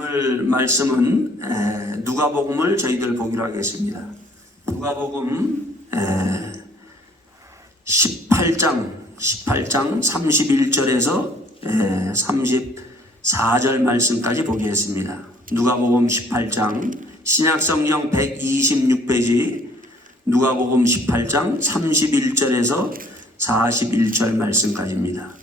오늘 말씀은 누가복음을 저희들 보기로 하겠습니다. 누가복음 18장 31절에서 34절 말씀까지 보겠습니다. 누가복음 18장 신약성경 126페이지 누가복음 18장 31절에서 41절 말씀까지입니다.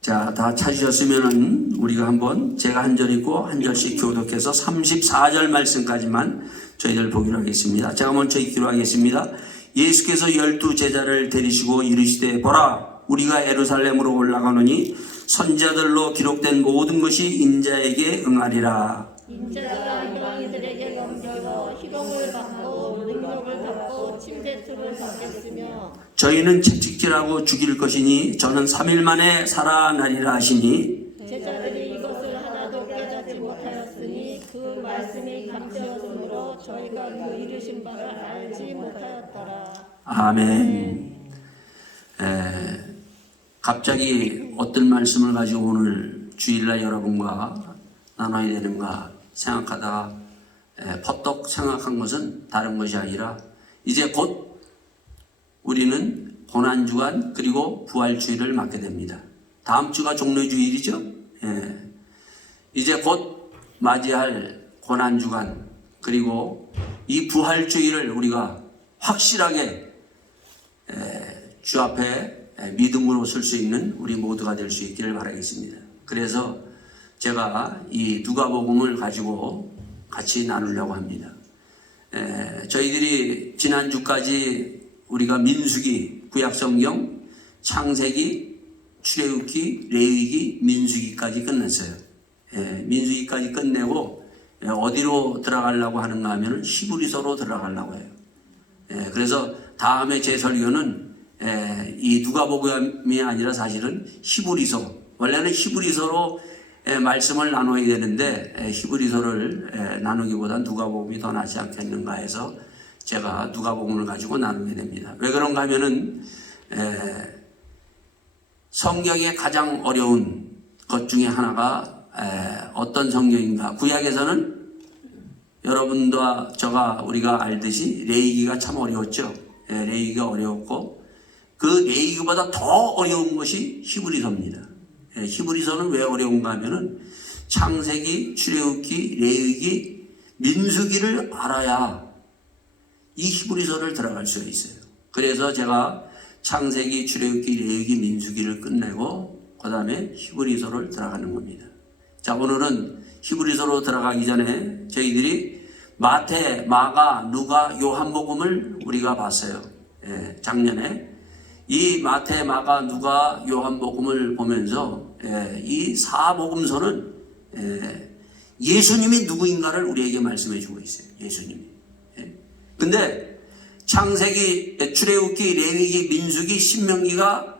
자, 다 찾으셨으면은 우리가 한번 제가 한 절 읽고 한 절씩 교독해서 34절 말씀까지만 저희들 보기로 하겠습니다. 제가 먼저 읽기로 하겠습니다. 예수께서 12 제자를 데리시고 이르시되 보라 우리가 예루살렘으로 올라가노니 선지자들로 기록된 모든 것이 인자에게 응하리라. 인자가 이방인들에게 넘겨서 희롱을 받고 능력을 받고 침대투를 받겠으며 저희는 채찍질하고 죽일 것이니 저는 3일 만에 살아나리라 하시니 제자들이 이것을 하나도 깨닫지 못하였으니 그 말씀이 감추었으므로 저희가 그 이르신 바를 알지 못하였더라. 아멘. 갑자기 어떤 말씀을 가지고 오늘 주일날 여러분과 나눠야 되는가 생각하다가 퍼떡 생각한 것은 다른 것이 아니라 이제 곧 우리는 고난주간 그리고 부활주일을 맞게 됩니다. 다음 주가 종료주일이죠. 이제 곧 맞이할 고난주간 그리고 이 부활주일을 우리가 확실하게 주 앞에 믿음으로 설 수 있는 우리 모두가 될 수 있기를 바라겠습니다. 그래서 제가 이 누가복음을 가지고 같이 나누려고 합니다. 저희들이 지난주까지 우리가 민수기, 구약성경, 창세기, 출애굽기, 레위기, 민수기까지 끝냈어요. 민수기까지 끝내고 어디로 들어가려고 하는가 하면 히브리서로 들어가려고 해요. 그래서 다음에 제 설교는 이 누가복음이 아니라 사실은 히브리서, 원래는 히브리서로 말씀을 나눠야 되는데 히브리서를 나누기보다 누가복음이 더 낫지 않겠는가 해서 제가 누가복음을 가지고 나누게 됩니다. 왜 그런가 하면은 성경의 가장 어려운 것 중에 하나가 어떤 성경인가. 구약에서는 여러분과 저가 우리가 알듯이 레위기가 참 어려웠죠. 레위기가 어려웠고 그 레위기보다 더 어려운 것이 히브리서입니다. 히브리서는 왜 어려운가 하면은 창세기, 출애굽기, 레위기, 민수기를 알아야 이 히브리서를 들어갈 수가 있어요. 그래서 제가 창세기, 출애굽기, 레위기, 민수기를 끝내고 그 다음에 히브리서를 들어가는 겁니다. 자, 오늘은 히브리서로 들어가기 전에 저희들이 마태, 마가, 누가, 요한복음을 우리가 봤어요. 작년에. 이 마태, 마가, 누가, 요한복음을 보면서 이 사복음서는 예수님이 누구인가를 우리에게 말씀해 주고 있어요. 예수님이. 근데 창세기, 출애굽기, 레위기, 민수기, 신명기가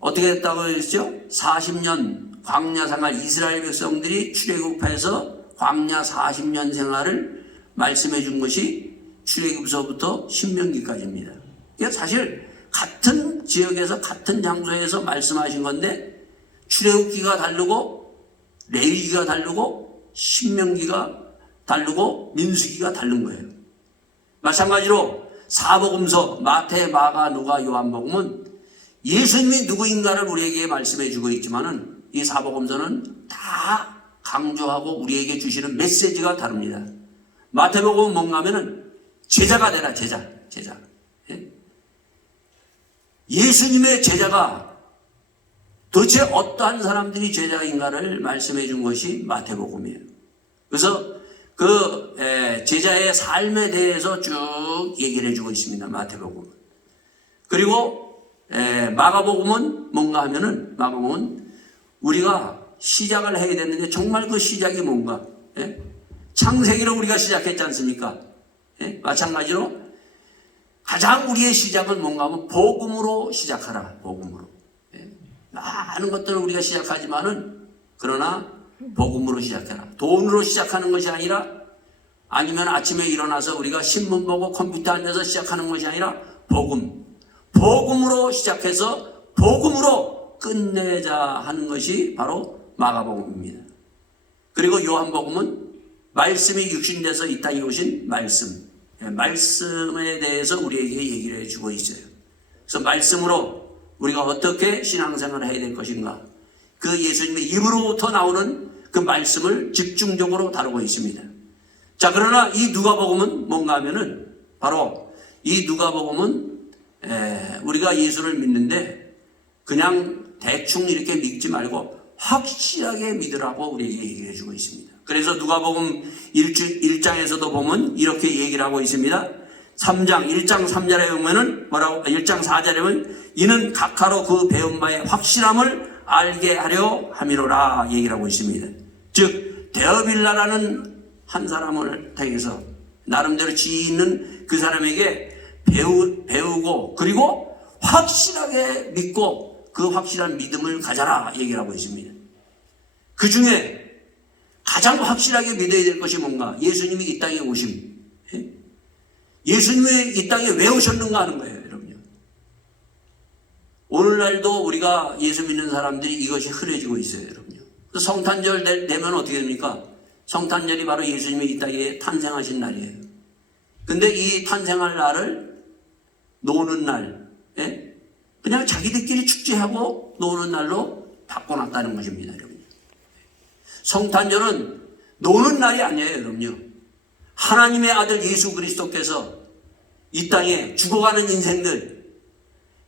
어떻게 됐다고 했죠? 40년 광야 생활, 이스라엘 백성들이 출애굽해서 광야 40년 생활을 말씀해 준 것이 출애굽서부터 신명기까지입니다. 이게 사실 같은 지역에서 같은 장소에서 말씀하신 건데 출애굽기가 다르고 레위기가 다르고 신명기가 다르고 민수기가 다른 거예요. 마찬가지로 사복음서 마태, 마가, 누가, 요한복음은 예수님이 누구인가를 우리에게 말씀해 주고 있지만은 이 사복음서는 다 강조하고 우리에게 주시는 메시지가 다릅니다. 마태복음은 뭔가 하면은 제자가 되라, 제자. 예수님의 제자가 도대체 어떠한 사람들이 제자인가를 말씀해 준 것이 마태복음이에요. 그래서 그 제자의 삶에 대해서 쭉 얘기를 해주고 있습니다. 마태복음은. 그리고 마가복음은 뭔가 하면은 마가복음은 우리가 시작을 해야 되는데 정말 그 시작이 뭔가 창세기로 우리가 시작했지 않습니까? 마찬가지로 가장 우리의 시작은 뭔가 하면 복음으로 시작하라. 복음으로. 많은 것들을 우리가 시작하지만은 그러나 복음으로 시작해라. 돈으로 시작하는 것이 아니라 아니면 아침에 일어나서 우리가 신문 보고 컴퓨터 앉아서 시작하는 것이 아니라 복음으로 시작해서 복음으로 끝내자 하는 것이 바로 마가복음입니다. 그리고 요한복음은 말씀이 육신돼서 이 땅에 오신 말씀, 말씀에 대해서 우리에게 얘기를 해주고 있어요. 그래서 말씀으로 우리가 어떻게 신앙생활을 해야 될 것인가, 그 예수님의 입으로부터 나오는 그 말씀을 집중적으로 다루고 있습니다. 자, 그러나 이 누가복음은 뭔가 하면은 바로 이 누가복음은 우리가 예수를 믿는데 그냥 대충 이렇게 믿지 말고 확실하게 믿으라고 우리에게 얘기를 해주고 있습니다. 그래서 누가복음 1장에서도 보면 이렇게 얘기를 하고 있습니다. 3장 1장 3절에 보면은 뭐라고, 1장 4절에 보면 이는 각하로 그 배운 바의 확실함을 알게 하려 함이로라 얘기를 하고 있습니다. 즉 데어빌라라는 한 사람을 통해서 나름대로 지위 있는 그 사람에게 배우고 그리고 확실하게 믿고 그 확실한 믿음을 가져라 얘기를 하고 있습니다. 그 중에 가장 확실하게 믿어야 될 것이 뭔가? 예수님이 이 땅에 오심. 예수님이 이 땅에 왜 오셨는가 하는 거예요, 여러분요. 오늘날도 우리가 예수 믿는 사람들이 이것이 흐려지고 있어요, 여러분요. 성탄절 되면 어떻게 됩니까? 성탄절이 바로 예수님이 이 땅에 탄생하신 날이에요. 근데 이 탄생할 날을 노는 날, 그냥 자기들끼리 축제하고 노는 날로 바꿔놨다는 것입니다, 여러분. 성탄절은 노는 날이 아니에요, 여러분요. 하나님의 아들 예수 그리스도께서 이 땅에 죽어가는 인생들,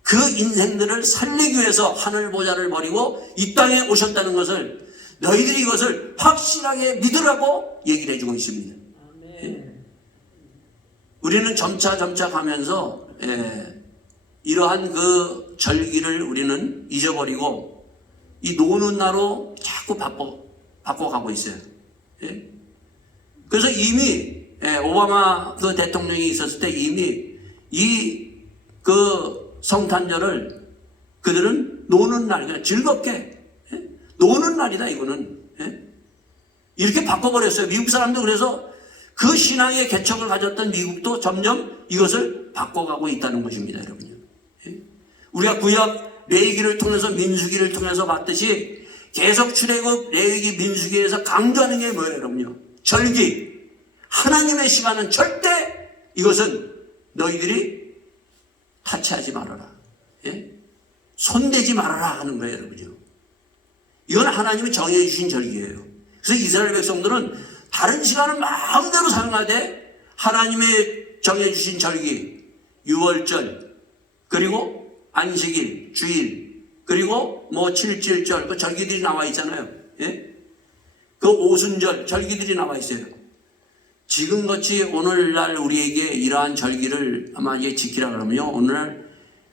그 인생들을 살리기 위해서 하늘 보좌를 버리고 이 땅에 오셨다는 것을 너희들이 이것을 확실하게 믿으라고 얘기를 해주고 있습니다. 우리는 점차 가면서 이러한 그 절기를 우리는 잊어버리고 이 노는 날로 자꾸 바꿔가고 있어요. 그래서 이미 오바마 그 대통령이 있었을 때 이미 이 그 성탄절을 그들은 노는 날, 그냥 즐겁게 노는 날이다 이거는. 이렇게 바꿔버렸어요. 미국 사람도. 그래서 그 신앙의 개척을 가졌던 미국도 점점 이것을 바꿔가고 있다는 것입니다, 여러분요. 우리가 구약 레위기를 통해서 민수기를 통해서 봤듯이 계속 출애굽, 레위기, 민수기에서 강조하는 게 뭐예요, 여러분요? 절기. 하나님의 시간은 절대 이것은 너희들이 타치하지 말아라. 손대지 말아라 하는 거예요, 여러분요. 이건 하나님이 정해 주신 절기예요. 그래서 이스라엘 백성들은 다른 시간을 마음대로 사용하되 하나님의 정해 주신 절기, 유월절, 그리고 안식일, 주일, 그리고 뭐 칠칠절, 그 절기들이 나와 있잖아요. 그 오순절 절기들이 나와 있어요. 지금같이 오늘날 우리에게 이러한 절기를 아마 이제 지키라 그러면요, 오늘날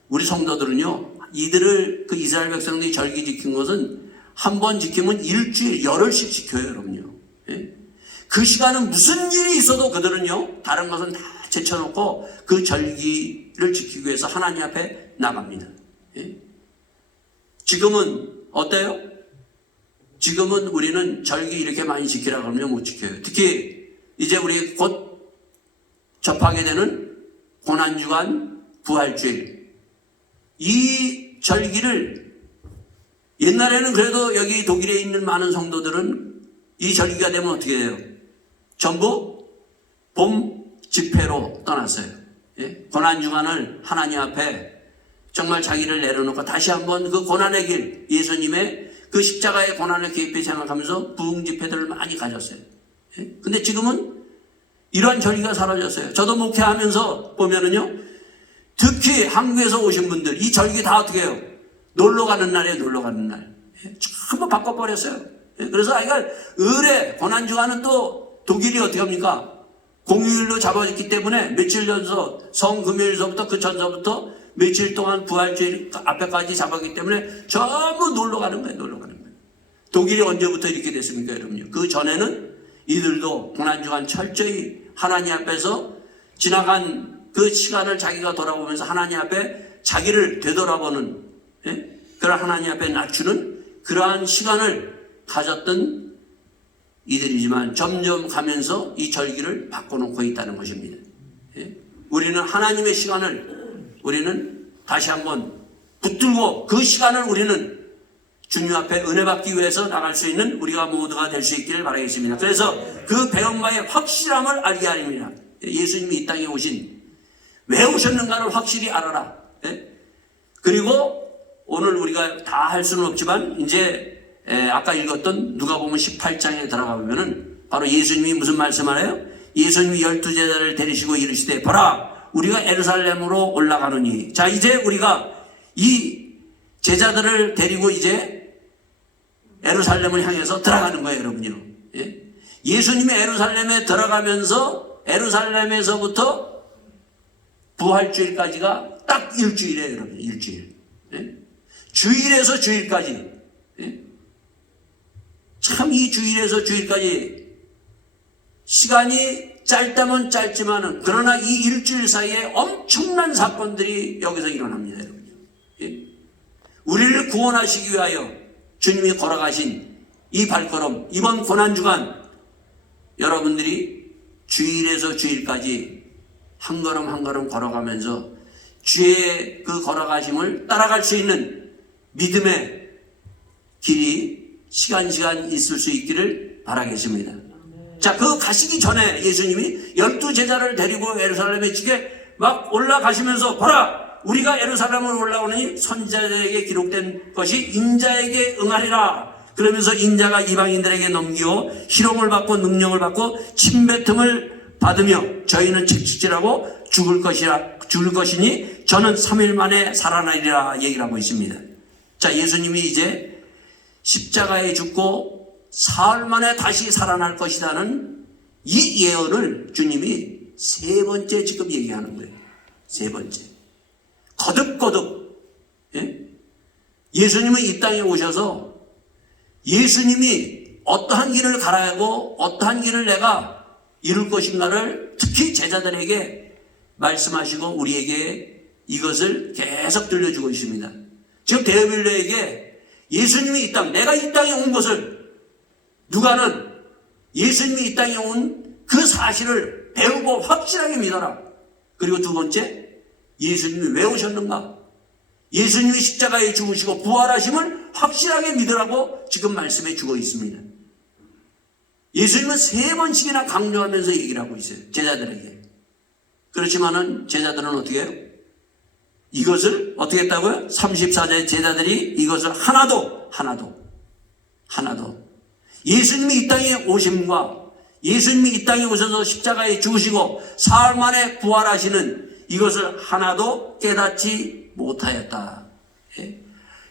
우리 성도들은요, 이들을 그 이스라엘 백성들이 절기 지킨 것은 한 번 지키면 일주일, 열흘씩 지켜요, 여러분요. 그 시간은 무슨 일이 있어도 그들은요, 다른 것은 다 제쳐놓고 그 절기를 지키기 위해서 하나님 앞에 나갑니다. 지금은 어때요? 지금은 우리는 절기 이렇게 많이 지키라 그러면 못 지켜요. 특히 이제 우리 곧 접하게 되는 고난주간 부활주일, 이 절기를 옛날에는 그래도 여기 독일에 있는 많은 성도들은 이 절기가 되면 어떻게 해요? 전부 봄 집회로 떠났어요. 고난주간을 하나님 앞에 정말 자기를 내려놓고 다시 한번 그 고난의 길, 예수님의 그 십자가의 고난의 깊이 생각하면서 부흥 집회들을 많이 가졌어요. 근데 지금은 이러한 절기가 사라졌어요. 저도 목회하면서 보면은요, 특히 한국에서 오신 분들 이 절기 다 어떻게 해요? 놀러 가는 날이에요, 놀러 가는 날. 전부 바꿔버렸어요. 그래서 아이가 의뢰 고난주간은 또 독일이 어떻게 합니까? 공휴일로 잡아졌기 때문에 며칠 전서 성금요일서부터 그 전서부터 며칠 동안 부활주일 앞에까지 잡았기 때문에 전부 놀러 가는 거예요, 놀러 가는 거예요. 독일이 언제부터 이렇게 됐습니까, 여러분요? 그 전에는 이들도 고난주간 철저히 하나님 앞에서 지나간 그 시간을 자기가 돌아보면서 하나님 앞에 자기를 되돌아보는, 그런 하나님 앞에 낮추는 그러한 시간을 가졌던 이들이지만 점점 가면서 이 절기를 바꿔놓고 있다는 것입니다. 우리는 하나님의 시간을 우리는 다시 한번 붙들고 그 시간을 우리는 주님 앞에 은혜 받기 위해서 나갈 수 있는 우리가 모두가 될 수 있기를 바라겠습니다. 그래서 그 배운 바의 확실함을 알게 하립니다. 예수님이 이 땅에 오신, 왜 오셨는가를 확실히 알아라. 그리고 오늘 우리가 다 할 수는 없지만 이제 아까 읽었던 누가복음 18장에 들어가 보면은 바로 예수님이 무슨 말씀을 해요? 예수님이 12제자를 데리시고 이르시되 보라 우리가 예루살렘으로 올라가느니. 자, 이제 우리가 이 제자들을 데리고 이제 예루살렘을 향해서 들어가는 거예요, 여러분요. 예수님이 예루살렘에 들어가면서 예루살렘에서부터 부활주일까지가 딱 일주일이에요, 여러분. 일주일. 주일에서 주일까지. 참 이 주일에서 주일까지 시간이 짧다면 짧지만은 그러나 이 일주일 사이에 엄청난 사건들이 여기서 일어납니다, 여러분. 우리를 구원하시기 위하여 주님이 걸어가신 이 발걸음, 이번 고난주간 여러분들이 주일에서 주일까지 한 걸음 한 걸음 걸어가면서 주의 그 걸어가심을 따라갈 수 있는 믿음의 길이 시간 있을 수 있기를 바라겠습니다. 자, 그 가시기 전에 예수님이 12제자를 데리고 예루살렘에 지게 막 올라가시면서 보라 우리가 예루살렘으로 올라오니 선지자들에게 기록된 것이 인자에게 응하리라. 그러면서 인자가 이방인들에게 넘기고 희롱을 받고 능력을 받고 침뱉음을 받으며 저희는 칙칙질하고 죽을 것이니 저는 3일 만에 살아나리라 얘기를 하고 있습니다. 자, 예수님이 이제 십자가에 죽고 사흘 만에 다시 살아날 것이라는 이 예언을 주님이 세 번째 지금 얘기하는 거예요. 세 번째. 거듭. 예수님은 이 땅에 오셔서 예수님이 어떠한 길을 가라고 어떠한 길을 내가 이룰 것인가를 특히 제자들에게 말씀하시고 우리에게 이것을 계속 들려주고 있습니다. 지금 데오빌로에게 예수님이 이 땅, 내가 이 땅에 온 것을 누가는 예수님이 이 땅에 온 그 사실을 배우고 확실하게 믿어라. 그리고 두 번째, 예수님이 왜 오셨는가? 예수님이 십자가에 죽으시고 부활하심을 확실하게 믿으라고 지금 말씀해 주고 있습니다. 예수님은 세 번씩이나 강조하면서 얘기를 하고 있어요. 제자들에게. 그렇지만은 제자들은 어떻게 해요? 이것을 어떻게 했다고요? 34제 제자들이 이것을 하나도 예수님이 이 땅에 오심과 예수님이 이 땅에 오셔서 십자가에 죽으시고 사흘 만에 부활하시는 이것을 하나도 깨닫지 못하였다.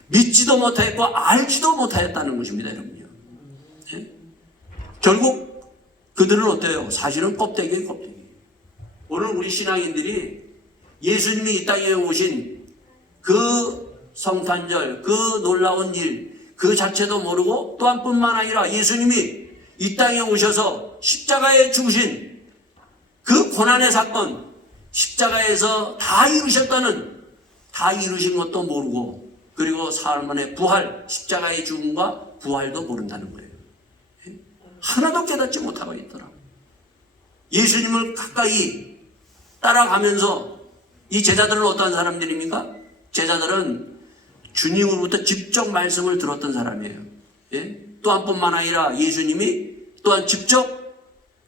믿지도 못하였고 알지도 못하였다는 것입니다, 여러분요. 결국 그들은 어때요? 사실은 껍데기예요, 껍데기. 오늘 우리 신앙인들이 예수님이 이 땅에 오신 그 성탄절, 그 놀라운 일, 그 자체도 모르고 또한 뿐만 아니라 예수님이 이 땅에 오셔서 십자가에 죽으신 그 고난의 사건, 십자가에서 다 이루신 것도 모르고 그리고 사흘 만에 부활, 십자가의 죽음과 부활도 모른다는 거예요. 하나도 깨닫지 못하고 있더라. 예수님을 가까이 따라가면서 이 제자들은 어떤 사람들입니까? 제자들은 주님으로부터 직접 말씀을 들었던 사람이에요. 또한 뿐만 아니라 예수님이 또한 직접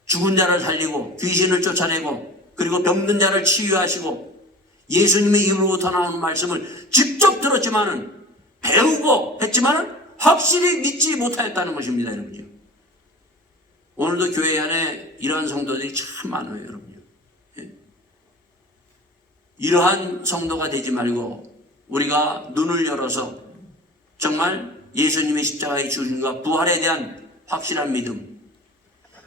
죽은 자를 살리고 귀신을 쫓아내고 그리고 병든 자를 치유하시고 예수님의 입으로부터 나오는 말씀을 직접 들었지만은 배우고 했지만은 확실히 믿지 못하였다는 것입니다, 여러분요. 오늘도 교회 안에 이러한 성도들이 참 많아요, 여러분요. 이러한 성도가 되지 말고 우리가 눈을 열어서 정말 예수님의 십자가의 죽음과 부활에 대한 확실한 믿음,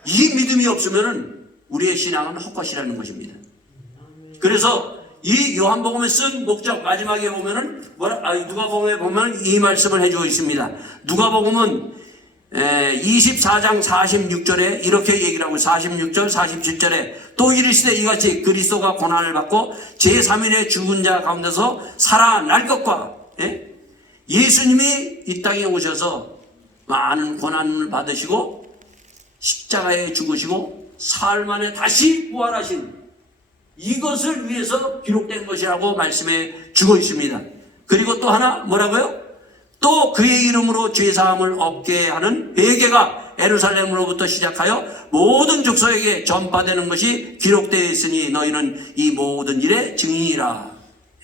이 믿음이 없으면 우리의 신앙은 헛것이라는 것입니다. 그래서 이 요한복음에 쓴 목적 마지막에 보면은 누가복음에 보면 이 말씀을 해주고 있습니다. 누가복음은 24장 46절에 이렇게 얘기를 하고 46절 47절에 또 이르시되 이같이 그리스도가 고난을 받고 제3일에 죽은 자 가운데서 살아날 것과 예수님이 이 땅에 오셔서 많은 고난을 받으시고 십자가에 죽으시고 사흘 만에 다시 부활하신 이것을 위해서 기록된 것이라고 말씀해 주고 있습니다. 그리고 또 하나 뭐라고요? 또 그의 이름으로 죄사함을 얻게 하는 회개가 예루살렘으로부터 시작하여 모든 족속에게 전파되는 것이 기록되어 있으니 너희는 이 모든 일의 증인이라.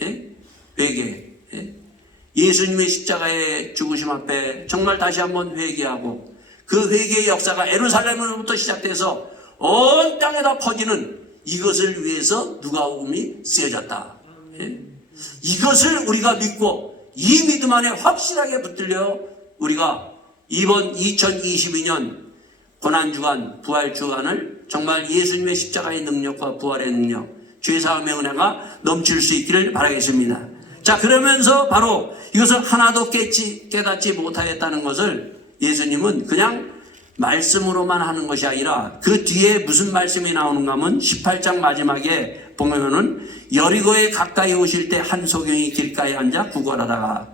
예? 회개. 예? 예수님의 십자가의 죽으심 앞에 정말 다시 한번 회개하고 그 회개의 역사가 예루살렘으로부터 시작돼서 온 땅에다 퍼지는 이것을 위해서 누가복음이 쓰여졌다. 예? 이것을 우리가 믿고 이 믿음 안에 확실하게 붙들려 우리가 이번 2022년 고난주간, 부활주간을 정말 예수님의 십자가의 능력과 부활의 능력, 죄사함의 은혜가 넘칠 수 있기를 바라겠습니다. 자, 그러면서 바로 이것을 하나도 깨닫지 못하였다는 것을 예수님은 그냥 말씀으로만 하는 것이 아니라 그 뒤에 무슨 말씀이 나오는가 하면 18장 마지막에 보면은 여리고에 가까이 오실 때 한 소경이 길가에 앉아 구걸하다가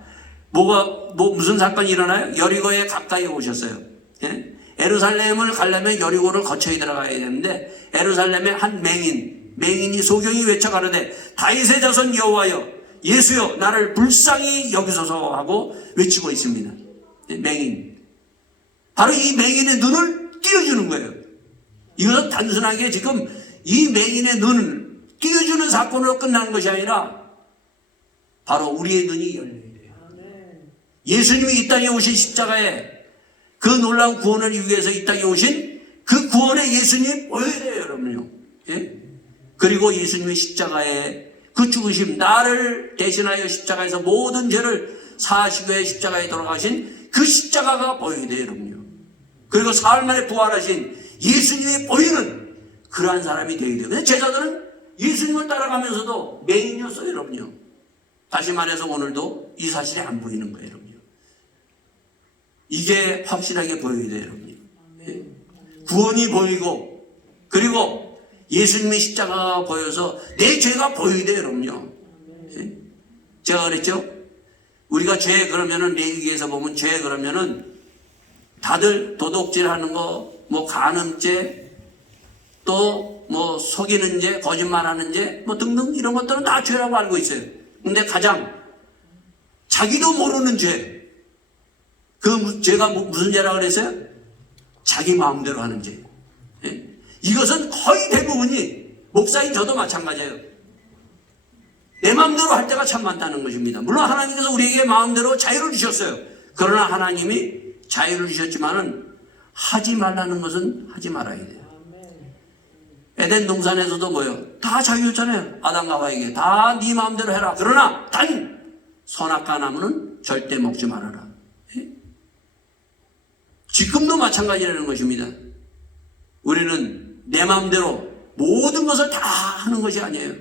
무슨 사건이 일어나요? 여리고에 가까이 오셨어요. 예? 예루살렘을 가려면 여리고를 거쳐야 들어가야 되는데 예루살렘에 한 맹인이 소경이 외쳐 가로되 다윗의 자손 여호와여 예수여 나를 불쌍히 여기소서 하고 외치고 있습니다. 예? 맹인. 바로 이 맹인의 눈을 띄워주는 거예요. 이것은 단순하게 지금 이 맹인의 눈을 띄워주는 사건으로 끝나는 것이 아니라 바로 우리의 눈이 열려야 돼요. 예수님이 이 땅에 오신 십자가에 그 놀라운 구원을 위해서 이 땅에 오신 그 구원의 예수님이 보여야 돼요, 여러분요. 예? 그리고 예수님의 십자가에 그 죽으심, 나를 대신하여 십자가에서 모든 죄를 사하시기 위해 십자가에 돌아가신 그 십자가가 보여야 돼요, 여러분요. 그리고 사흘 만에 부활하신 예수님이 보이는 그러한 사람이 되어야 돼요. 근데 제자들은 예수님을 따라가면서도 맹인이었어요, 여러분요. 다시 말해서 오늘도 이 사실이 안 보이는 거예요, 여러분요. 이게 확실하게 보여야 돼요, 여러분요. 예? 구원이 보이고 그리고 예수님의 십자가가 보여서 내 죄가 보여야 돼요, 여러분요. 예? 제가 그랬죠? 우리가 죄 그러면은 레위기에서 보면 죄 그러면은 다들 도둑질 하는 거, 뭐 간음죄, 또 뭐 속이는 죄, 거짓말하는 죄, 뭐 등등 이런 것들은 다 죄라고 알고 있어요. 근데 가장 자기도 모르는 죄, 그 죄가 무슨 죄라고 그랬어요? 자기 마음대로 하는 죄. 예? 이것은 거의 대부분이 목사인 저도 마찬가지예요. 내 마음대로 할 때가 참 많다는 것입니다. 물론 하나님께서 우리에게 마음대로 자유를 주셨어요. 그러나 하나님이 자유를 주셨지만은 하지 말라는 것은 하지 말아야 돼요. 에덴 동산에서도 뭐예요? 다 자유였잖아요. 아담과 하와에게 다 네 마음대로 해라. 그러나 단 선악과 나무는 절대 먹지 말아라. 예? 지금도 마찬가지라는 것입니다. 우리는 내 마음대로 모든 것을 다 하는 것이 아니에요.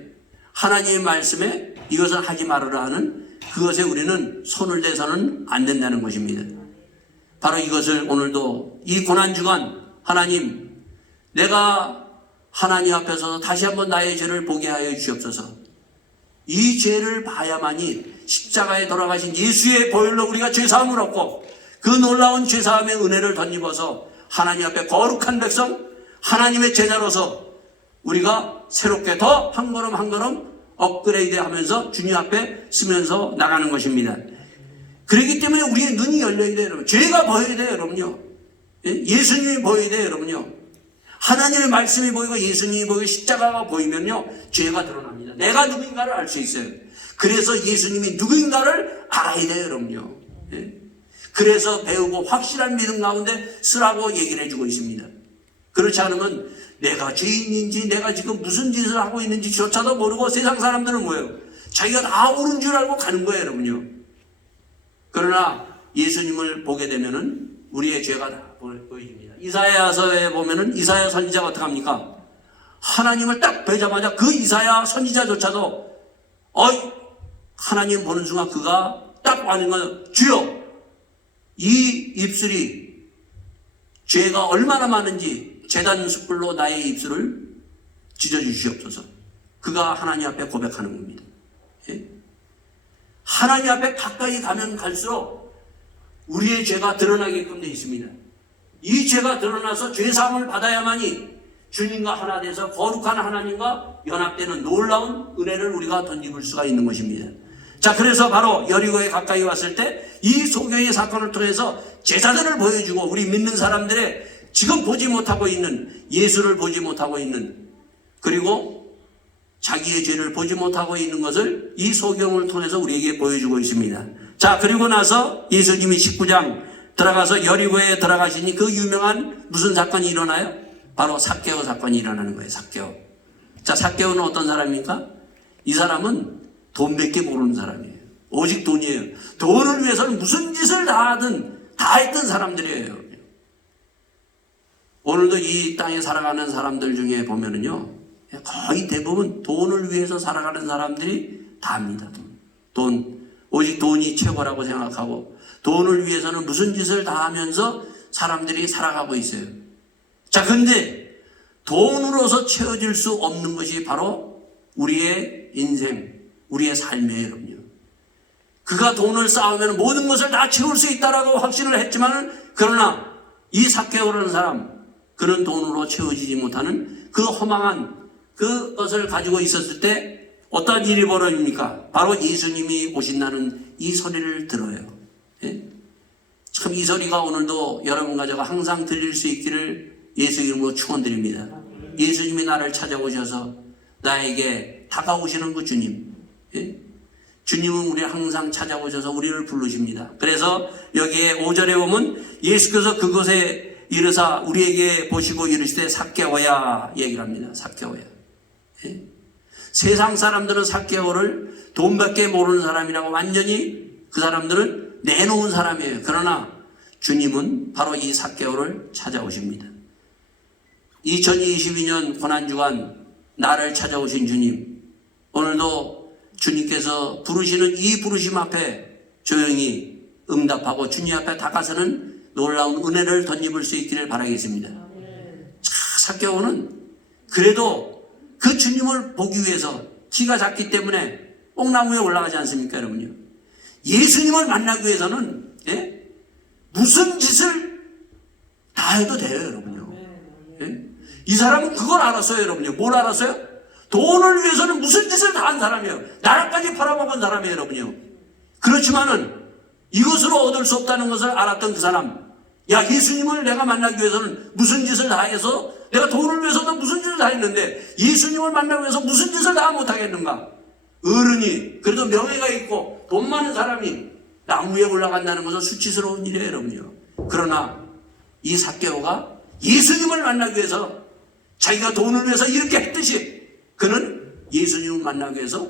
하나님의 말씀에 이것을 하지 말아라 하는 그것에 우리는 손을 대서는 안 된다는 것입니다. 바로 이것을 오늘도 이 고난주간 하나님, 내가 하나님 앞에서 다시 한번 나의 죄를 보게 하여 주시옵소서. 이 죄를 봐야만이 십자가에 돌아가신 예수의 보혈로 우리가 죄사함을 얻고 그 놀라운 죄사함의 은혜를 덧입어서 하나님 앞에 거룩한 백성, 하나님의 제자로서 우리가 새롭게 더 한 걸음 한 걸음 업그레이드 하면서 주님 앞에 쓰면서 나가는 것입니다. 그렇기 때문에 우리의 눈이 열려야 돼요, 여러분. 죄가 보여야 돼요, 여러분요. 예수님이 보여야 돼요, 여러분요. 하나님의 말씀이 보이고 예수님이 보이고 십자가가 보이면요, 죄가 드러납니다. 내가 누구인가를 알 수 있어요. 그래서 예수님이 누구인가를 알아야 돼요, 여러분요. 그래서 배우고 확실한 믿음 가운데 쓰라고 얘기를 해주고 있습니다. 그렇지 않으면 내가 죄인인지 내가 지금 무슨 짓을 하고 있는지조차도 모르고 세상 사람들은 뭐예요? 자기가 다 옳은 줄 알고 가는 거예요, 여러분요. 그러나 예수님을 보게 되면은 우리의 죄가 다 보여집니다. 이사야서에 보면은 이사야 선지자가 어떻게 합니까? 하나님을 딱 뵈자마자 그 이사야 선지자조차도 하나님 보는 순간 그가 딱 와는 거예요. 주여, 이 입술이 죄가 얼마나 많은지 제단 숯불로 나의 입술을 찢어주시옵소서. 그가 하나님 앞에 고백하는 겁니다. 예? 하나님 앞에 가까이 가면 갈수록 우리의 죄가 드러나게끔 되어 있습니다. 이 죄가 드러나서 죄사함을 받아야만이 주님과 하나 돼서 거룩한 하나님과 연합되는 놀라운 은혜를 우리가 덧입을 수가 있는 것입니다. 자, 그래서 바로 여리고에 가까이 왔을 때 이 소경의 사건을 통해서 제자들을 보여주고 우리 믿는 사람들의 지금 보지 못하고 있는 예수를 보지 못하고 있는, 그리고 자기의 죄를 보지 못하고 있는 것을 이 소경을 통해서 우리에게 보여주고 있습니다. 자, 그리고 나서 예수님이 19장 들어가서 여리고에 들어가시니 그 유명한 무슨 사건이 일어나요? 바로 삭개오 사건이 일어나는 거예요. 삭개오. 자, 삭개오는 어떤 사람입니까? 이 사람은 돈밖에 모르는 사람이에요. 오직 돈이에요. 돈을 위해서는 무슨 짓을 다 했던 사람들이에요. 오늘도 이 땅에 살아가는 사람들 중에 보면은요, 거의 대부분 돈을 위해서 살아가는 사람들이 다입니다. 돈. 오직 돈이 최고라고 생각하고 돈을 위해서는 무슨 짓을 다 하면서 사람들이 살아가고 있어요. 자, 근데 돈으로서 채워질 수 없는 것이 바로 우리의 인생, 우리의 삶이에요, 여러분요. 그가 돈을 쌓으면 모든 것을 다 채울 수 있다라고 확신을 했지만, 그러나 이 삭개오라는 사람, 그는 돈으로 채워지지 못하는 그 허망한 그것을 가지고 있었을 때 어떤 일이 벌어집니까? 바로 예수님이 오신다는 이 소리를 들어요. 예? 참 이 소리가 오늘도 여러분과 제가 항상 들릴 수 있기를 예수 이름으로 축원드립니다. 예수님이 나를 찾아오셔서 나에게 다가오시는 그 주님. 예? 주님은 우리를 항상 찾아오셔서 우리를 부르십니다. 그래서 여기에 5절에 보면 예수께서 그곳에 이르사 우리에게 보시고 이르시되 삭개오야 얘기를 합니다. 삭개오야. 예? 세상 사람들은 삭개오를 돈밖에 모르는 사람이라고 완전히 그 사람들은 내놓은 사람이에요. 그러나 주님은 바로 이 삭개오를 찾아오십니다. 2022년 고난주간 나를 찾아오신 주님, 오늘도 주님께서 부르시는 이 부르심 앞에 조용히 응답하고 주님 앞에 다가서는 놀라운 은혜를 덧입을 수 있기를 바라겠습니다. 삭개오는 그래도 그 주님을 보기 위해서 키가 작기 때문에 뽕나무에 올라가지 않습니까, 여러분요? 예수님을 만나기 위해서는 무슨 짓을 다 해도 돼요, 여러분요. 이 사람은 그걸 알았어요, 여러분요. 뭘 알았어요? 돈을 위해서는 무슨 짓을 다 한 사람이에요. 나라까지 팔아먹은 사람이에요, 여러분요. 그렇지만은 이것으로 얻을 수 없다는 것을 알았던 그 사람. 야, 예수님을 내가 만나기 위해서는 무슨 짓을 다 해서, 내가 돈을 위해서도 무슨 짓을 다 했는데 예수님을 만나기 위해서 무슨 짓을 다 못하겠는가? 어른이 그래도 명예가 있고 돈 많은 사람이 나무에 올라간다는 것은 수치스러운 일이에요, 여러분요. 그러나 이 삭개오가 예수님을 만나기 위해서 자기가 돈을 위해서 이렇게 했듯이 그는 예수님을 만나기 위해서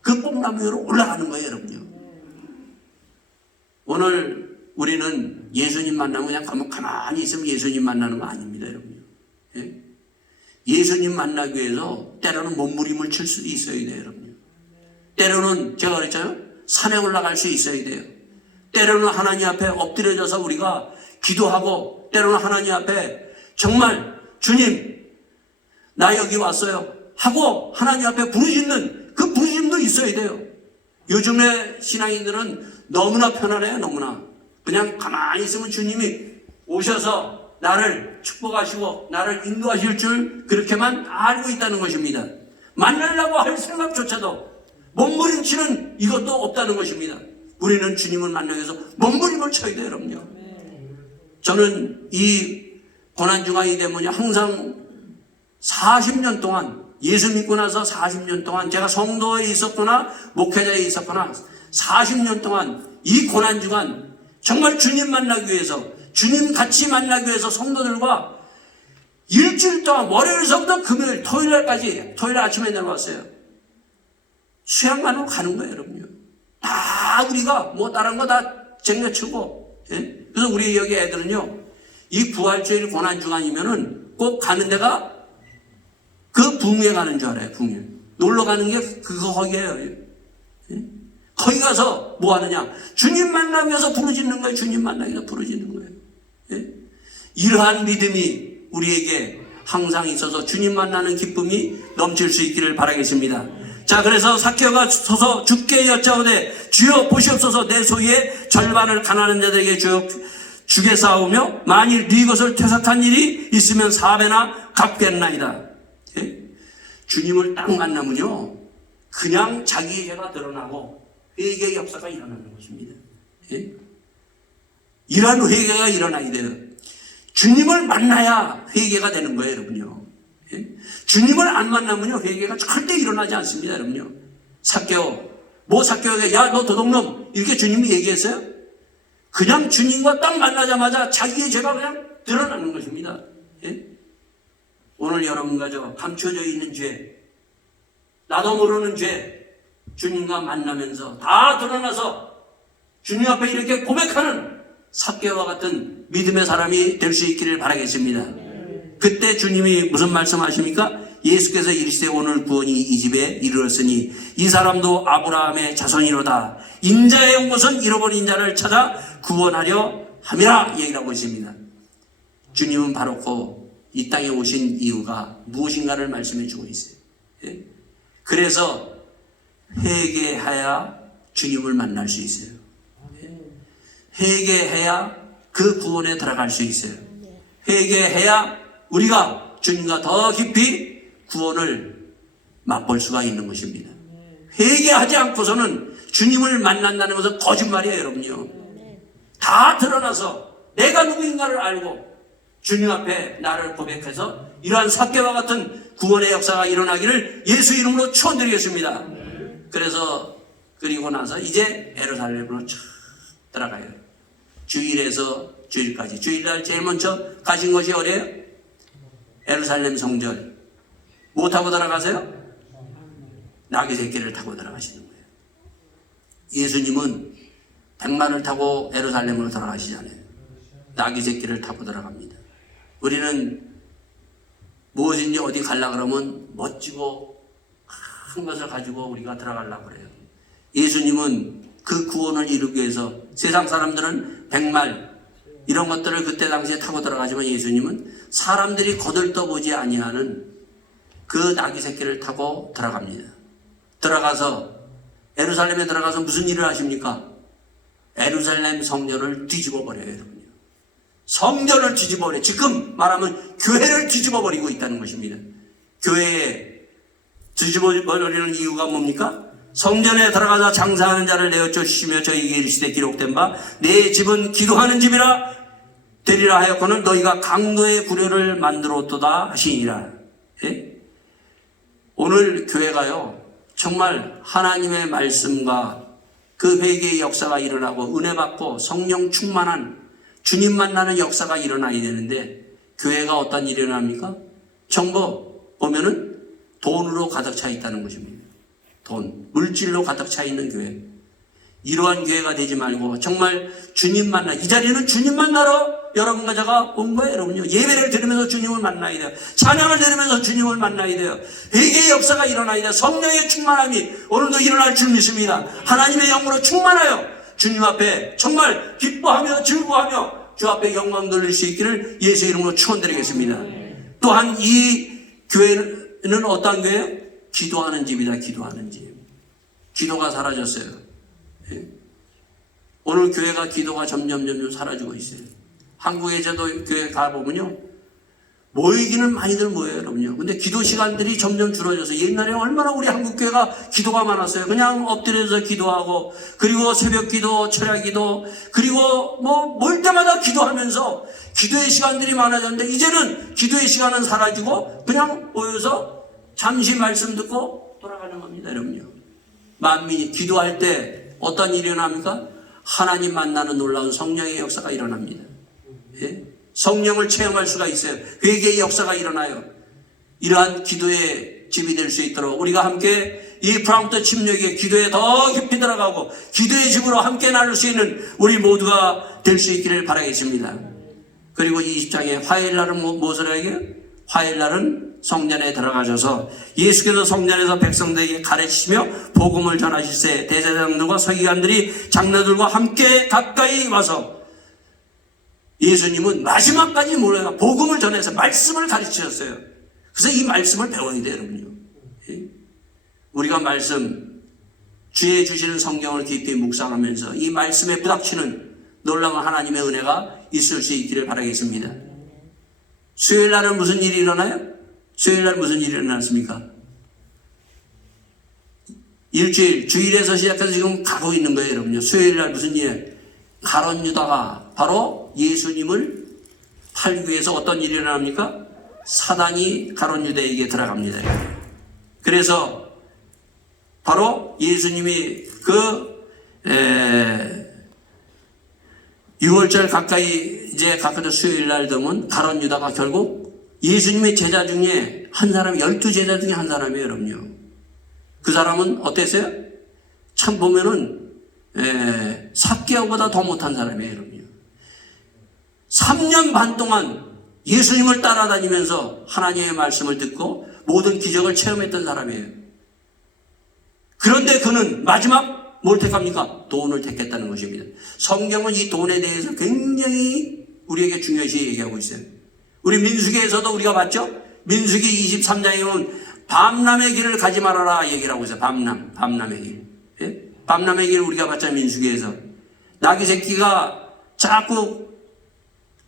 그 뽕나무 위로 올라가는 거예요, 여러분요. 오늘 우리는 예수님 만나면 그냥 가만히 있으면 예수님 만나는 거 아닙니다, 여러분요. 예? 예수님 만나기 위해서 때로는 몸부림을 칠 수도 있어야 돼요, 여러분요. 때로는 제가 그랬잖아요. 산에 올라갈 수 있어야 돼요. 때로는 하나님 앞에 엎드려져서 우리가 기도하고, 때로는 하나님 앞에 정말 주님 나 여기 왔어요 하고 하나님 앞에 부르짖는 그 부르짖음도 있어야 돼요. 요즘에 신앙인들은 너무나 편안해요. 너무나 그냥 가만히 있으면 주님이 오셔서 나를 축복하시고 나를 인도하실 줄 그렇게만 알고 있다는 것입니다. 만나려고 할 생각조차도 몸부림치는 이것도 없다는 것입니다. 우리는 주님을 만나기 위해서 몸부림을 쳐야 돼요, 여러분요. 저는 이 고난주간이 되면 항상 40년 동안 예수 믿고 나서 40년 동안 제가 성도에 있었거나 목회자에 있었거나 40년 동안 이 고난주간 정말 주님 만나기 위해서, 주님 같이 만나기 위해서 성도들과 일주일 동안 월요일서부터 금요일, 토요일까지, 토요일 아침에 내려왔어요. 수양만으로 가는 거예요, 여러분요. 다 우리가 뭐 다른 거 다 쟁여치고. 예? 그래서 우리 여기 애들은요, 이 부활주일 고난주간이면은 꼭 가는 데가 그 붕에 가는 줄 알아요, 붕에. 놀러 가는 게 그거 거기에요. 예? 거기 가서 뭐 하느냐? 주님 만나기 위해서 부르짖는 거예요. 주님 만나기 위해서 부르짖는 거예요. 예? 이러한 믿음이 우리에게 항상 있어서 주님 만나는 기쁨이 넘칠 수 있기를 바라겠습니다. 자, 그래서 삭개오가 서서 주께 여짜오되 주여 보시옵소서 내 소유의 절반을 가난한 자들에게 주겠사오며 만일 네 것을 퇴삭한 일이 있으면 4배나 갚겠나이다. 예? 주님을 딱 만나면요 그냥 자기 죄가 드러나고 회개의 역사가 일어나는 것입니다. 예? 이러한 회개가 일어나야 돼요. 주님을 만나야 회개가 되는 거예요, 여러분요. 예? 주님을 안 만나면요, 회개가 절대 일어나지 않습니다, 여러분요. 삭개오, 삭개오에게 야, 너 도둑놈, 이렇게 주님이 얘기했어요? 그냥 주님과 딱 만나자마자 자기의 죄가 그냥 드러나는 것입니다. 예? 오늘 여러분과 저 감춰져 있는 죄, 나도 모르는 죄, 주님과 만나면서 다 드러나서 주님 앞에 이렇게 고백하는 삭개오와 같은 믿음의 사람이 될 수 있기를 바라겠습니다. 그때 주님이 무슨 말씀하십니까? 예수께서 이르시되 오늘 구원이 이 집에 이르렀으니 이 사람도 아브라함의 자손이로다. 인자의 온 것은 잃어버린 자를 찾아 구원하려 함이라 얘기하고 있습니다. 주님은 바로 이 땅에 오신 이유가 무엇인가를 말씀해 주고 있어요. 예? 그래서 회개해야 주님을 만날 수 있어요. 예? 회개해야 그 구원에 들어갈 수 있어요. 회개해야 우리가 주님과 더 깊이 구원을 맛볼 수가 있는 것입니다. 회개하지 않고서는 주님을 만난다는 것은 거짓말이에요, 여러분요. 다 드러나서 내가 누구인가를 알고 주님 앞에 나를 고백해서 이러한 삭개와 같은 구원의 역사가 일어나기를 예수 이름으로 축원드리겠습니다. 그래서 그리고 나서 이제 예루살렘으로 쫙 들어가요. 주일에서 주일까지. 주일날 제일 먼저 가신 것이 어디예요? 예루살렘 성전. 뭐 타고 들어가세요? 나귀 새끼를 타고 들어가시는 거예요. 예수님은 백마를 타고 예루살렘으로 들어가시잖아요. 나귀 새끼를 타고 들어갑니다. 우리는 무엇인지 어디 가려고 그러면 멋지고 큰 것을 가지고 우리가 들어가려고 그래요. 예수님은 그 구원을 이루기 위해서 세상 사람들은 백말 이런 것들을 그때 당시에 타고 들어가지만 예수님은 사람들이 거들떠보지 아니하는 그 나귀 새끼를 타고 들어갑니다. 들어가서 예루살렘에 들어가서 무슨 일을 하십니까? 예루살렘 성전을 뒤집어 버려요, 여러분요. 성전을 뒤집어 버려요. 지금 말하면 교회를 뒤집어 버리고 있다는 것입니다. 교회에 뒤집어 버리는 이유가 뭡니까? 성전에 들어가서 장사하는 자를 내어 쫓으시며 저희에게 이르시되 기록된 바 내 집은 기도하는 집이라 되리라 하였거늘 너희가 강도의 구려를 만들었도다 하시니라. 예? 오늘 교회가요 정말 하나님의 말씀과 그 회개의 역사가 일어나고 은혜 받고 성령 충만한 주님 만나는 역사가 일어나야 되는데 교회가 어떤 일이 일어납니까? 전부 보면은 돈으로 가득 차 있다는 것입니다. 돈, 물질로 가득 차 있는 교회. 이러한 교회가 되지 말고 정말 주님 만나, 이 자리는 주님 만나러 여러분과 제가 온 거예요, 여러분요. 예배를 드리면서 주님을 만나야 돼요. 찬양을 드리면서 주님을 만나야 돼요. 회개의 역사가 일어나야 돼요. 성령의 충만함이 오늘도 일어날 줄 믿습니다. 하나님의 영으로 충만하여 주님 앞에 정말 기뻐하며 즐거워하며 주 앞에 영광 돌릴 수 있기를 예수 이름으로 축원드리겠습니다. 또한 이 교회는 어떤 교회예요? 기도하는 집이다. 기도하는 집. 기도가 사라졌어요. 예? 오늘 교회가 기도가 점점 사라지고 있어요. 한국에 저도 교회 가보면요 모이기는 많이들 모여요, 여러분요. 근데 기도 시간들이 점점 줄어져서 옛날에 얼마나 우리 한국 교회가 기도가 많았어요. 그냥 엎드려서 기도하고 그리고 새벽 기도, 철야 기도 그리고 모일 때마다 기도하면서 기도의 시간들이 많아졌는데 이제는 기도의 시간은 사라지고 그냥 모여서 잠시 말씀 듣고 돌아가는 겁니다, 여러분요. 만민이 기도할 때 어떤 일이 일어납니까? 하나님 만나는 놀라운 성령의 역사가 일어납니다. 예? 성령을 체험할 수가 있어요. 회개의 역사가 일어나요. 이러한 기도의 집이 될 수 있도록 우리가 함께 이 프랑부터 침략의 기도에 더 깊이 들어가고 기도의 집으로 함께 나눌 수 있는 우리 모두가 될 수 있기를 바라겠습니다. 그리고 20장에 화요일날은 무엇을 해요? 화요일날은 성전에 들어가셔서 예수께서 성전에서 백성들에게 가르치시며 복음을 전하실세 대제사장들과 서기관들이 장로들과 함께 가까이 와서 예수님은 마지막까지 몰라요. 복음을 전해서 말씀을 가르치셨어요. 그래서 이 말씀을 배워야 돼요, 여러분요. 우리가 말씀, 주의 주시는 성경을 깊이 묵상하면서 이 말씀에 부닥치는 놀라운 하나님의 은혜가 있을 수 있기를 바라겠습니다. 수요일 날은 무슨 일이 일어나요? 수요일 날 무슨 일이 일어났습니까? 일주일, 주일에서 시작해서 지금 가고 있는 거예요, 여러분요. 수요일 날 무슨 일? 가룟 유다가 바로 예수님을 팔기 위해서 어떤 일이 일어납니까? 사단이 가룟 유다에게 들어갑니다. 그래서 바로 예수님이 그 6월절 가까이 이제 가까이 수요일 날 되면 가룟 유다가 결국 예수님의 제자 중에 한 사람, 12제자 중에 한 사람이에요, 여러분요. 그 사람은 어땠어요? 참 보면은 삭개오보다 더 못한 사람이에요, 여러분요. 3년 반 동안 예수님을 따라다니면서 하나님의 말씀을 듣고 모든 기적을 체험했던 사람이에요. 그런데 그는 마지막 뭘 택합니까? 돈을 택했다는 것입니다. 성경은 이 돈에 대해서 굉장히 우리에게 중요시 얘기하고 있어요. 우리 민수기에서도 우리가 봤죠? 민수기 23장에 보면 밤남의 길을 가지 말아라 얘기를 하고 있어요. 밤남의 길. 예? 밤남의 길을 우리가 봤잖아요. 민수기에서. 나귀 새끼가 자꾸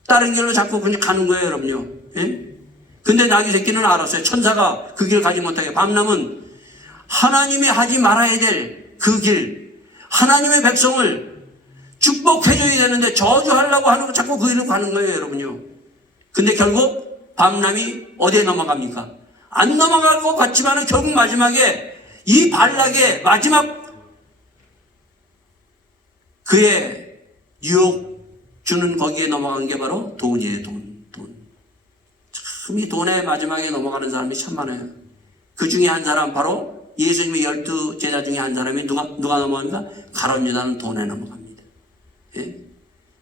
다른 길로 자꾸 그냥 가는 거예요, 여러분요. 예? 근데 나귀 새끼는 알았어요. 천사가 그 길을 가지 못하게. 밤남은 하나님이 하지 말아야 될 그 길, 하나님의 백성을 축복해줘야 되는데 저주하려고 하는 거 자꾸 그 길로 가는 거예요, 여러분요. 근데 결국 밤남이 어디에 넘어갑니까? 안 넘어갈 것 같지만 결국 마지막에 이 발락의 마지막 그의 유혹 주는 거기에 넘어간 게 바로 돈이에요. 돈. 참 이 돈에 마지막에 넘어가는 사람이 참 많아요. 그 중에 한 사람 바로 예수님의 12제자 중에 한 사람이 누가 넘어갑니까? 가룟 유다는 돈에 넘어갑니다. 예?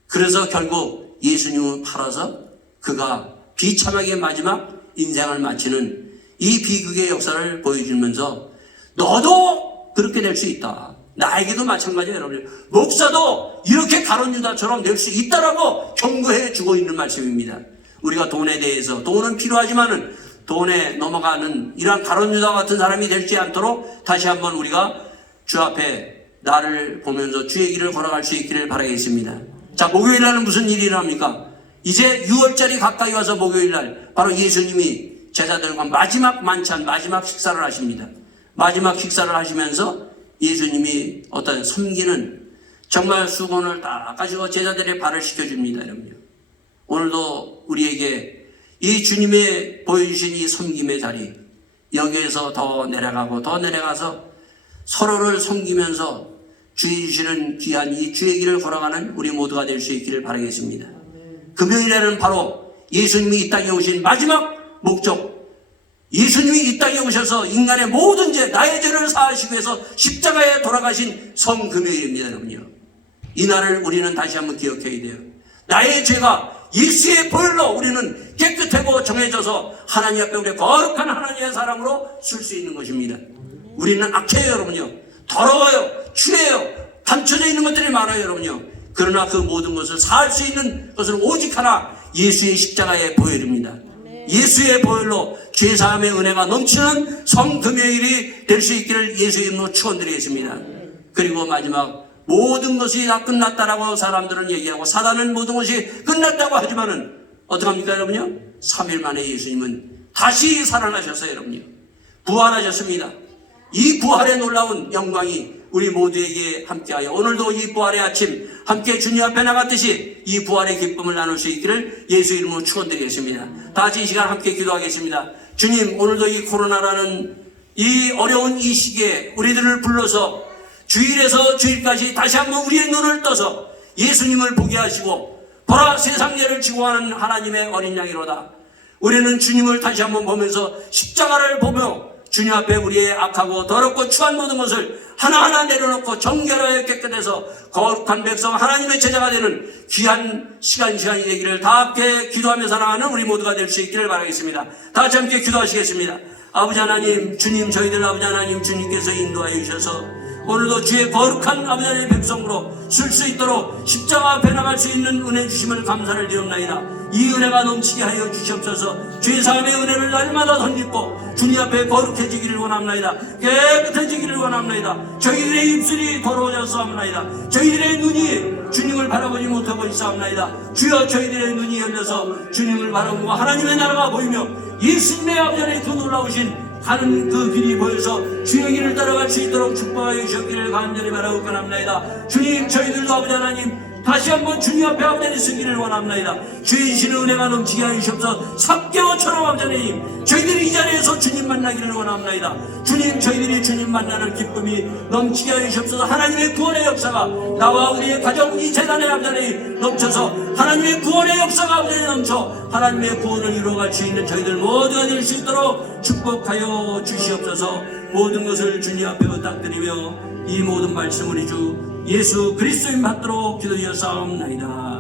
그래서 결국 예수님을 팔아서 그가 비참하게 마지막 인생을 마치는 이 비극의 역사를 보여주면서 너도 그렇게 될 수 있다. 나에게도 마찬가지예요, 여러분. 목사도 이렇게 가룟 유다처럼 될 수 있다라고 경고해 주고 있는 말씀입니다. 우리가 돈에 대해서 돈은 필요하지만은 돈에 넘어가는 이러한 가룟 유다 같은 사람이 되지 않도록 다시 한번 우리가 주 앞에 나를 보면서 주의 길을 걸어갈 수 있기를 바라겠습니다. 자, 목요일 날은 무슨 일이 일어납니까? 이제 6월절이 가까이 와서 목요일 날 바로 예수님이 제자들과 마지막 만찬, 마지막 식사를 하십니다. 마지막 식사를 하시면서 예수님이 어떤 섬기는 정말 수건을 딱 가지고 제자들의 발을 씻겨줍니다, 여러분요. 오늘도 우리에게 이 주님의 보여주신 이 섬김의 자리, 여기에서 더 내려가서 서로를 섬기면서 주의 주시는 귀한 이 주의 길을 걸어가는 우리 모두가 될 수 있기를 바라겠습니다. 금요일에는 바로 예수님이 이 땅에 오신 마지막 목적, 예수님이 이 땅에 오셔서 인간의 모든 죄, 나의 죄를 사하시기 위해서 십자가에 돌아가신 성금요일입니다, 여러분요. 이 날을 우리는 다시 한번 기억해야 돼요. 나의 죄가 예수의 보혈로 우리는 깨끗하고 정해져서 하나님 앞에 우리 거룩한 하나님의 사람으로 쓸 수 있는 것입니다. 우리는 악해요, 여러분요. 더러워요, 추해요, 감춰져 있는 것들이 많아요, 여러분요. 그러나 그 모든 것을 사할 수 있는 것은 오직 하나, 예수의 십자가의 보혈입니다. 예수의 보혈로 죄사함의 은혜가 넘치는 성금요일이 될 수 있기를 예수의 이름으로 축원드리겠습니다. 그리고 마지막 모든 것이 다 끝났다라고 사람들은 얘기하고 사단은 모든 것이 끝났다고 하지만은 어떡합니까, 여러분요? 3일 만에 예수님은 다시 살아나셨어요, 여러분요. 부활하셨습니다. 이 부활의 놀라운 영광이 우리 모두에게 함께하여 오늘도 이 부활의 아침 함께 주님 앞에 나갔듯이 이 부활의 기쁨을 나눌 수 있기를 예수 이름으로 축원드리겠습니다. 다 같이 이 시간 함께 기도하겠습니다. 주님, 오늘도 이 코로나라는 이 어려운 이 시기에 우리들을 불러서 주일에서 주일까지 다시 한번 우리의 눈을 떠서 예수님을 보게 하시고 보라 세상 죄를 지고 하는 하나님의 어린 양이로다. 우리는 주님을 다시 한번 보면서 십자가를 보며 주님 앞에 우리의 악하고 더럽고 추한 모든 것을 하나하나 내려놓고 정결하여 깨끗해서 거룩한 백성 하나님의 제자가 되는 귀한 시간이 되기를 다 함께 기도하며 살아가는 우리 모두가 될 수 있기를 바라겠습니다. 다 같이 함께 기도하시겠습니다. 아버지 하나님, 주님, 저희들 아버지 하나님 주님께서 인도하여 주셔서 오늘도 주의 거룩한 아버지 하나님의 백성으로 쓸 수 있도록 십자가 앞에 나갈 수 있는 은혜 주심을 감사를 드립나이다. 이 은혜가 넘치게 하여 주시옵소서. 죄사함의 은혜를 날마다 덧입고 주님 앞에 거룩해지기를 원합나이다. 깨끗해지기를 원합나이다. 저희들의 입술이 더러워졌사옵나이다. 저희들의 눈이 주님을 바라보지 못하고 있사옵나이다. 주여, 저희들의 눈이 열려서 주님을 바라보고 하나님의 나라가 보이며 예수님의 아버지 하나님의 그 놀라우신 가는 그 길이 보여서 주의 길을 따라갈 수 있도록 축복하여 주셨기를 간절히 바라고 원합니다. 주님, 저희들도 아버지 하나님 다시 한번 주님 앞에 아버지 하나님 서기를 원합니다. 주의 주시는 은혜가 넘치게 하여 주시옵소서. 삭개오처럼 아버지 하나님 저희들이 이 자리에서 주님 만나기를 원합니다. 주님, 저희들이 주님 만나는 기쁨이 넘치게 하여 주시옵소서. 하나님의 구원의 역사가 나와 우리의 가정 이 재단에 아버지 하나님 넘쳐서 하나님의 구원의 역사가 아버지 하나님 넘쳐 하나님의 구원을 이루어갈 수 있는 저희들 모두가 될 수 있도록 축복하여 주시옵소서. 모든 것을 주님 앞에 부탁드리며 이 모든 말씀을 주 예수 그리스도인 받도록 기도하여 싸움나이다.